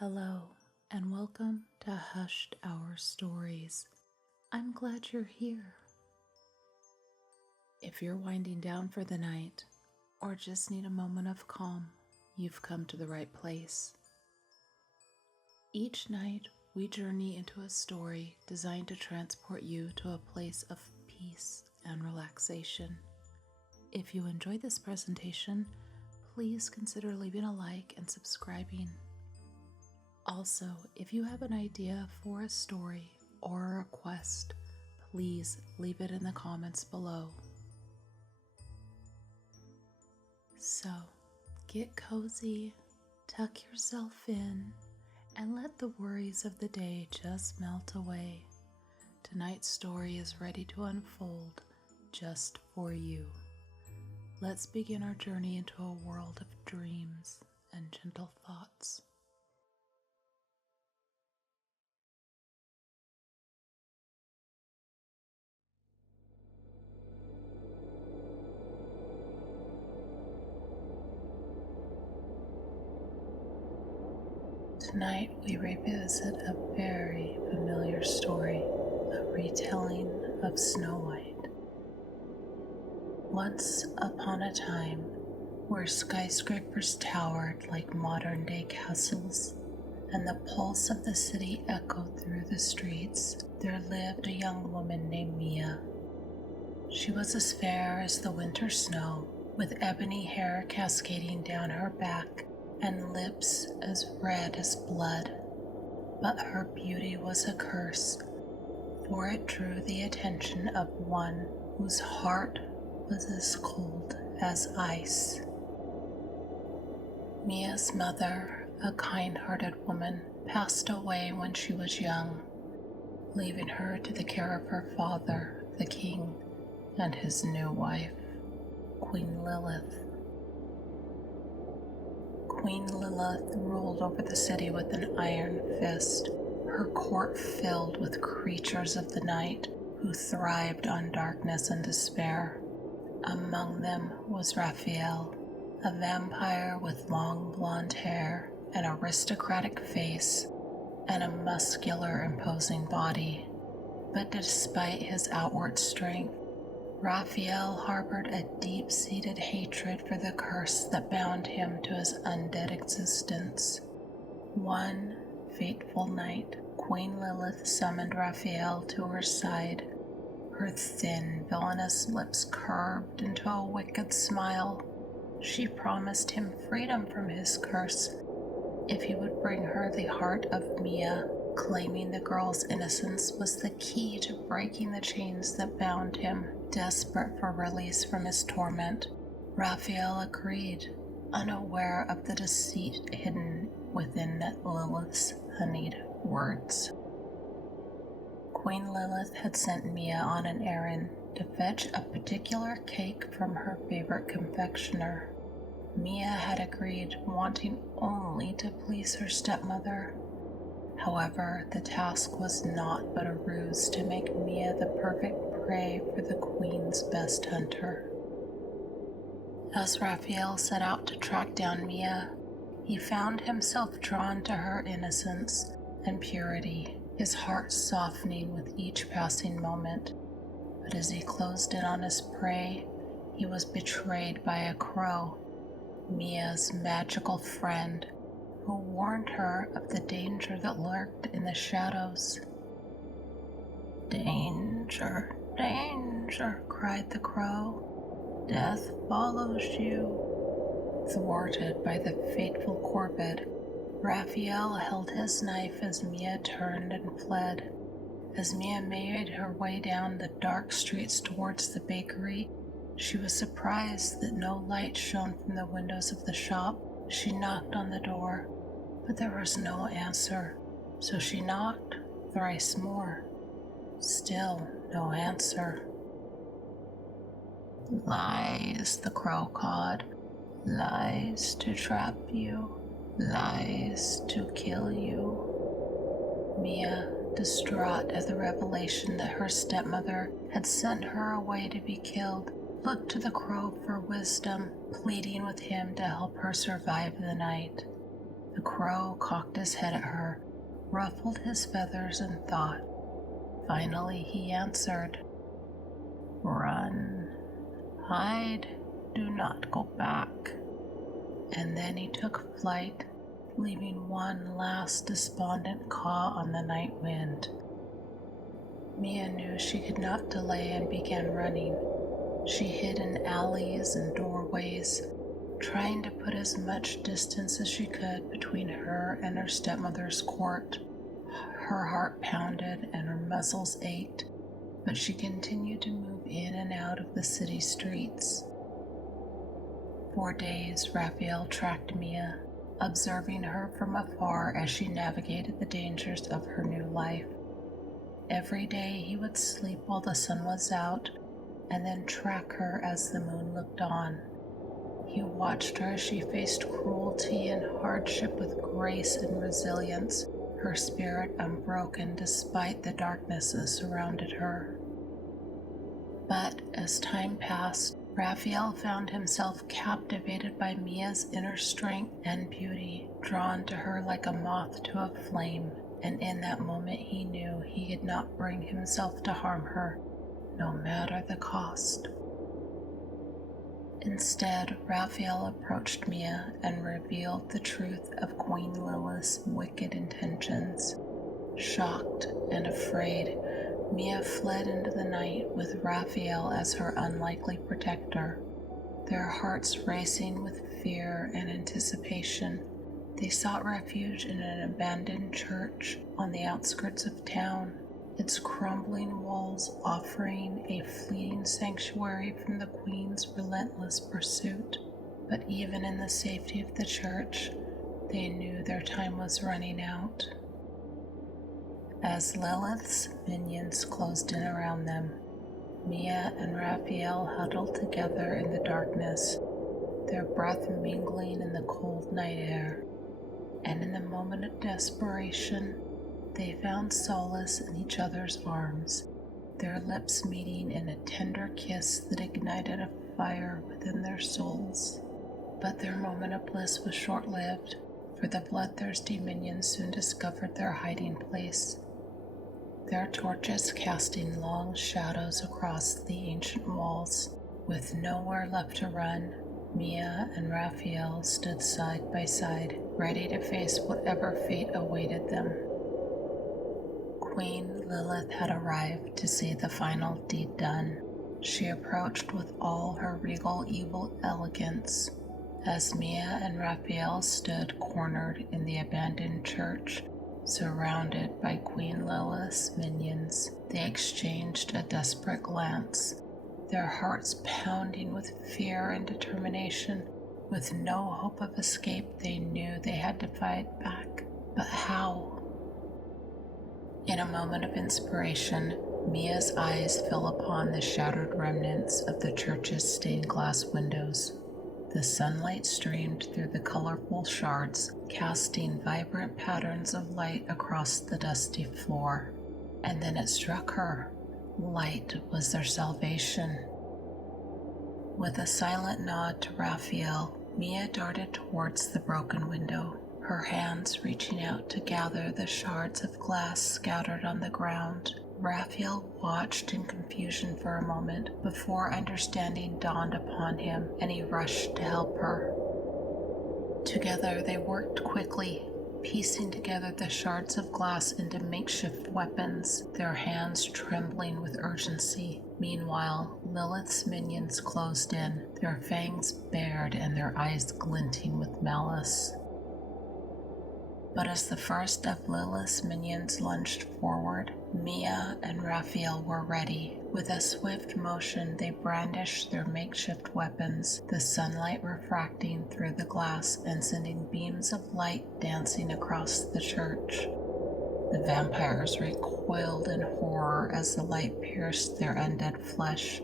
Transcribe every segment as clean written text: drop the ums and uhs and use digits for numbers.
Hello, and welcome to Hushed Hour Stories. I'm glad you're here. If you're winding down for the night, or just need a moment of calm, you've come to the right place. Each night, we journey into a story designed to transport you to a place of peace and relaxation. If you enjoyed this presentation, please consider leaving a like and subscribing. Also, if you have an idea for a story or a request, please leave it in the comments below. So, get cozy, tuck yourself in, and let the worries of the day just melt away. Tonight's story is ready to unfold just for you. Let's begin our journey into a world of dreams and gentle thoughts. Tonight we revisit a very familiar story, a retelling of Snow White. Once upon a time, where skyscrapers towered like modern-day castles, and the pulse of the city echoed through the streets, there lived a young woman named Mia. She was as fair as the winter snow, with ebony hair cascading down her back and lips as red as blood. But her beauty was a curse, for it drew the attention of one whose heart was as cold as ice. Mia's mother, a kind-hearted woman, passed away when she was young, leaving her to the care of her father, the king, and his new wife, Queen Lilith. Queen Lilith ruled over the city with an iron fist, her court filled with creatures of the night who thrived on darkness and despair. Among them was Raphael, a vampire with long blonde hair, an aristocratic face, and a muscular, imposing body. But despite his outward strength, Raphael harbored a deep-seated hatred for the curse that bound him to his undead existence. One fateful night, Queen Lilith summoned Raphael to her side. Her thin, villainous lips curved into a wicked smile. She promised him freedom from his curse if he would bring her the heart of Mia. Claiming the girl's innocence was the key to breaking the chains that bound him. Desperate for release from his torment, Raphael agreed, unaware of the deceit hidden within Lilith's honeyed words. Queen Lilith had sent Mia on an errand to fetch a particular cake from her favorite confectioner. Mia had agreed, wanting only to please her stepmother. However, the task was naught but a ruse to make Mia the perfect prey for the queen's best hunter. As Raphael set out to track down Mia, he found himself drawn to her innocence and purity, his heart softening with each passing moment. But as he closed in on his prey, he was betrayed by a crow, Mia's magical friend, who warned her of the danger that lurked in the shadows. "Danger, danger," cried the crow. "Death follows you." Thwarted by the fateful corvid, Raphael held his knife as Mia turned and fled. As Mia made her way down the dark streets towards the bakery, she was surprised that no light shone from the windows of the shop. She knocked on the door, but there was no answer, so she knocked thrice more. Still no answer. "Lies," the crow cawed. "Lies to trap you. Lies to kill you." Mia, distraught at the revelation that her stepmother had sent her away to be killed, looked to the crow for wisdom, pleading with him to help her survive the night. The crow cocked his head at her, ruffled his feathers, and thought. Finally he answered, "Run, hide, do not go back." And then he took flight, leaving one last despondent caw on the night wind. Mia knew she could not delay and began running. She hid in alleys and doorways, trying to put as much distance as she could between her and her stepmother's court. Her heart pounded and her muscles ached, but she continued to move in and out of the city streets. For days, Raphael tracked Mia, observing her from afar as she navigated the dangers of her new life. Every day he would sleep while the sun was out, and then track her as the moon looked on. He watched her as she faced cruelty and hardship with grace and resilience, her spirit unbroken despite the darkness that surrounded her. But as time passed, Raphael found himself captivated by Mia's inner strength and beauty, drawn to her like a moth to a flame, and in that moment he knew he could not bring himself to harm her, no matter the cost. Instead, Raphael approached Mia and revealed the truth of Queen Lilith's wicked intentions. Shocked and afraid, Mia fled into the night with Raphael as her unlikely protector. Their hearts racing with fear and anticipation, they sought refuge in an abandoned church on the outskirts of town, its crumbling walls offering a fleeting sanctuary from the Queen's relentless pursuit. But even in the safety of the church, they knew their time was running out. As Lilith's minions closed in around them, Mia and Raphael huddled together in the darkness, their breath mingling in the cold night air. And in the moment of desperation, they found solace in each other's arms, their lips meeting in a tender kiss that ignited a fire within their souls. But their moment of bliss was short-lived, for the bloodthirsty minions soon discovered their hiding place. Their torches casting long shadows across the ancient walls. With nowhere left to run, Mia and Raphael stood side by side, ready to face whatever fate awaited them. Queen Lilith had arrived to see the final deed done. She approached with all her regal evil elegance. As Mia and Raphael stood cornered in the abandoned church, surrounded by Queen Lilith's minions, they exchanged a desperate glance, their hearts pounding with fear and determination. With no hope of escape, they knew they had to fight back. But how? In a moment of inspiration, Mia's eyes fell upon the shattered remnants of the church's stained glass windows. The sunlight streamed through the colorful shards, casting vibrant patterns of light across the dusty floor. And then it struck her. Light was their salvation. With a silent nod to Raphael, Mia darted towards the broken window, her hands reaching out to gather the shards of glass scattered on the ground. Raphael watched in confusion for a moment before understanding dawned upon him, and he rushed to help her. Together they worked quickly, piecing together the shards of glass into makeshift weapons, their hands trembling with urgency. Meanwhile, Lilith's minions closed in, their fangs bared and their eyes glinting with malice. But as the first of Lilith's minions lunged forward, Mia and Raphael were ready. With a swift motion, they brandished their makeshift weapons, the sunlight refracting through the glass and sending beams of light dancing across the church. The vampires recoiled in horror as the light pierced their undead flesh,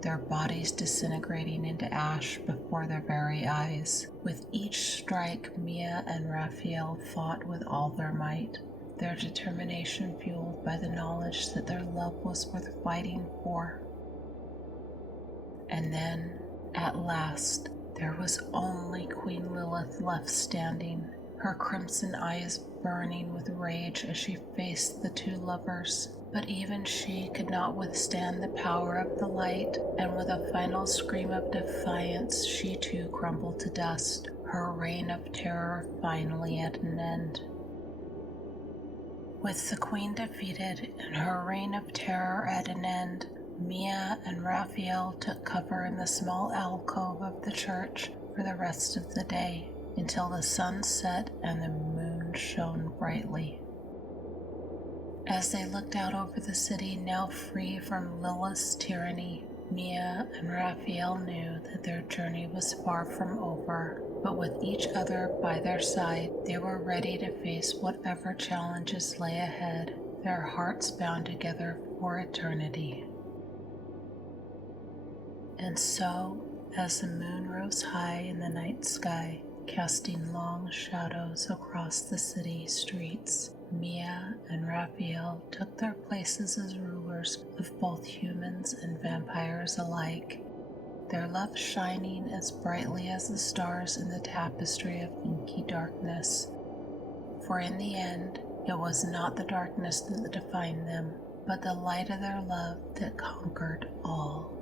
their bodies disintegrating into ash before their very eyes. With each strike, Mia and Raphael fought with all their might, their determination fueled by the knowledge that their love was worth fighting for. And then, at last, there was only Queen Lilith left standing, her crimson eyes burning with rage as she faced the two lovers. But even she could not withstand the power of the light, and with a final scream of defiance, she too crumbled to dust, her reign of terror finally at an end. With the queen defeated and her reign of terror at an end, Mia and Raphael took cover in the small alcove of the church for the rest of the day, until the sun set and the moon shone brightly. As they looked out over the city, now free from Lilith's tyranny, Mia and Raphael knew that their journey was far from over, but with each other by their side, they were ready to face whatever challenges lay ahead, their hearts bound together for eternity. And so, as the moon rose high in the night sky, casting long shadows across the city streets, Mia and Raphael took their places as rulers of both humans and vampires alike, their love shining as brightly as the stars in the tapestry of inky darkness. For in the end, it was not the darkness that defined them, but the light of their love that conquered all.